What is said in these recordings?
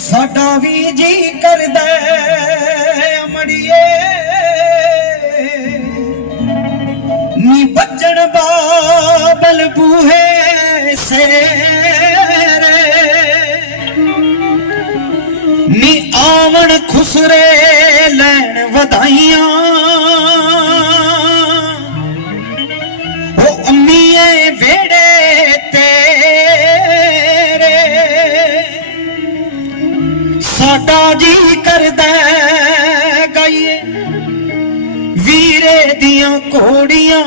ਸਾਡਾ ਵੀ ਜੀ ਕਰਦਾ ਹੈ ਅਮੜੀਏ। ਨੀ ਬੱਜਣ ਬਾਬਲ ਬੂਹੇ ਸੇਰੇ। ਨੀ ਆਵਣ ਖੁਸਰੇ ਲੈਣ ਵਧਾਈਆਂ। ਸਾਡਾ ਜੀ ਕਰਦਾ ਗਾਈਏ। ਵੀਰੇ ਦੀਆਂ ਕੋੜੀਆਂ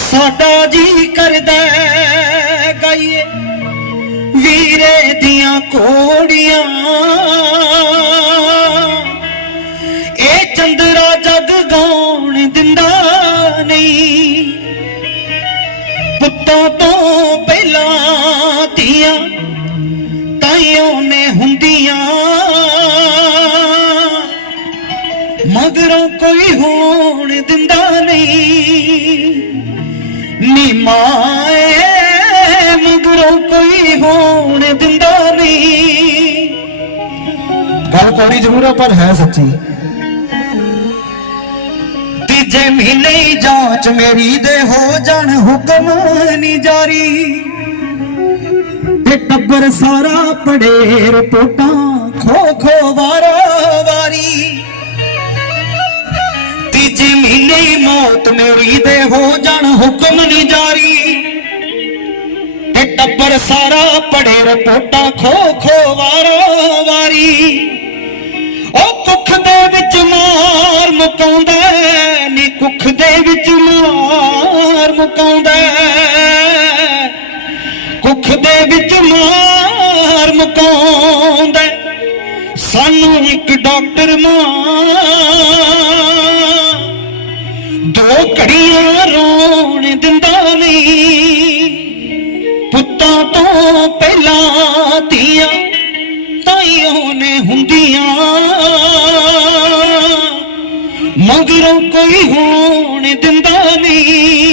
ਸਾਡਾ ਜੀ ਕਰਦਾ ਗਾਈਏ। ਵੀਰੇ ਦੀਆਂ ਕੋੜੀਆਂ ਇਹ ਚੰਦਰਾ ਜਗ ਗਾਉਣ ਦਿੰਦਾ ਨਹੀਂ। ਪੁੱਤਾਂ ਤੋਂ ਪਹਿਲਾਂ ਧੀਆਂ ਤਾਈਆਂ ਨੇ ਹੁੰਦੀਆਂ। ਮਗਰੋਂ ਕੋਈ ਹੋਣ ਦਿੰਦਾ ਨਹੀਂ। ਨੀ ਮਾਏ ਮਗਰੋਂ ਕੋਈ ਹੋਣ ਦਿੰਦਾ ਨਹੀਂ। ਗੱਲ ਕੋੜੀ ਜ਼ਰੂਰ ਆ ਪਰ ਹੈ ਸੱਚੀ। ਤੀਜੇ ਮਹੀਨੇ ਜਾਂਚ ਮੇਰੀ ਦੇ ਹੋ ਜਾਣ ਹੁਕਮ ਨਹੀਂ ਜਾਰੀ। ਤੇ ਟੱਬਰ ਸਾਰਾ ਪੜੇ ਰਿਪੋਰਟਾਂ ਖੋ ਖੋ ਵਾਰਾ ਵਾਰੀ। ਤੀਜੀ ਮਹੀਨੇ ਮੌਤ ਮੇਰੀ ਦੇ ਹੋ ਜਾਣ ਹੁਕਮ ਨਹੀਂ ਜਾਰੀ। ਤੇ ਟੱਬਰ ਸਾਰਾ ਪੜੇ ਰਿਪੋਰਟਾਂ ਖੋ ਖੋ ਵਾਰਾ ਵਾਰੀ। ਉਹ ਕੁੱਖ ਦੇ ਵਿੱਚ ਮਾਰ ਮੁਕਾਉਂਦਾ ਨੀ ਕੁੱਖ ਦੇ ਵਿੱਚ ਮਾਰ ਮੁਕਾਉਂਦਾ ਕੁੱਖ ਦੇ ਵਿੱਚ ਸਾਨੂੰ ਇੱਕ ਡਾਕਟਰ ਮਾਂ। ਦੋ ਘੜੀਆਂ ਰੋਣ ਦਿੰਦਾ ਨਹੀਂ। ਪੁੱਤਾਂ ਤੋਂ ਪਹਿਲਾਂ ਧੀਆਂ ਤਾਈਆਂ ਨੇ ਹੁੰਦੀਆਂ। ਮਗਰੋਂ ਕੋਈ ਹੋਣ ਦਿੰਦਾ ਨਹੀਂ।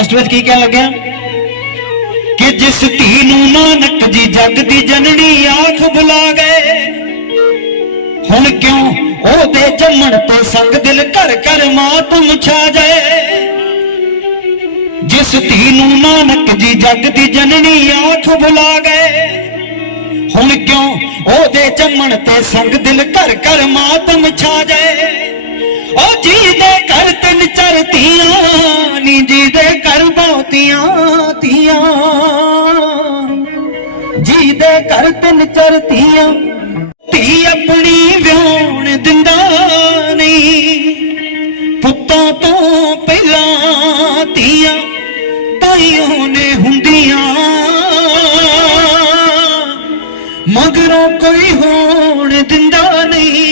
ਲਾਸਟ ਵਿੱਚ ਕੀ ਕਹਿਣ ਲੱਗਿਆ? ਕਿ ਜਿਸ ਧੀ ਨੂੰ ਨਾਨਕ ਜੀ ਜਗ ਦੀ ਜਨਨੀ ਆਖ ਬੁਲਾ ਗਏ। ਹੁਣ ਕਿਉਂ ਉਹਦੇ ਜੰਮਣ ਤੇ ਸੰਗ ਦਿਲ ਘਰ ਘਰ ਮਾਤਮ ਛਾ ਜਾਏ? ਜਿਸ ਧੀ ਨੂੰ ਨਾਨਕ ਜੀ ਜਗ ਦੀ ਜਨਨੀ ਆਖ ਬੁਲਾ ਗਏ। ਹੁਣ ਕਿਉਂ ਉਹਦੇ ਜੰਮਣ ਤੇ ਸੰਗ ਦਿਲ ਘਰ ਘਰ ਮਾਤਮ ਛਾ ਜਾਏ? ਉਹ ਜੀ ਦੇ ਘਰ ਤਿੰਨ ਚਰ ਧੀਆਂ ਬਹੁਤੀਆਂ ਧੀਆਂ ਜੀ ਦੇ ਘਰ ਤਿੰਨ ਚਾਰ ਧੀਆਂ, ਧੀ ਆਪਣੀ ਵਿਆਹਣ ਦਿੰਦਾ ਨਹੀਂ। ਪੁੱਤਾਂ ਤੋਂ ਪਹਿਲਾਂ ਧੀਆਂ ਤਾਈਆਂ ਨੇ ਹੁੰਦੀਆਂ। ਮਗਰੋਂ ਕੋਈ ਹੋਣ ਦਿੰਦਾ ਨਹੀਂ।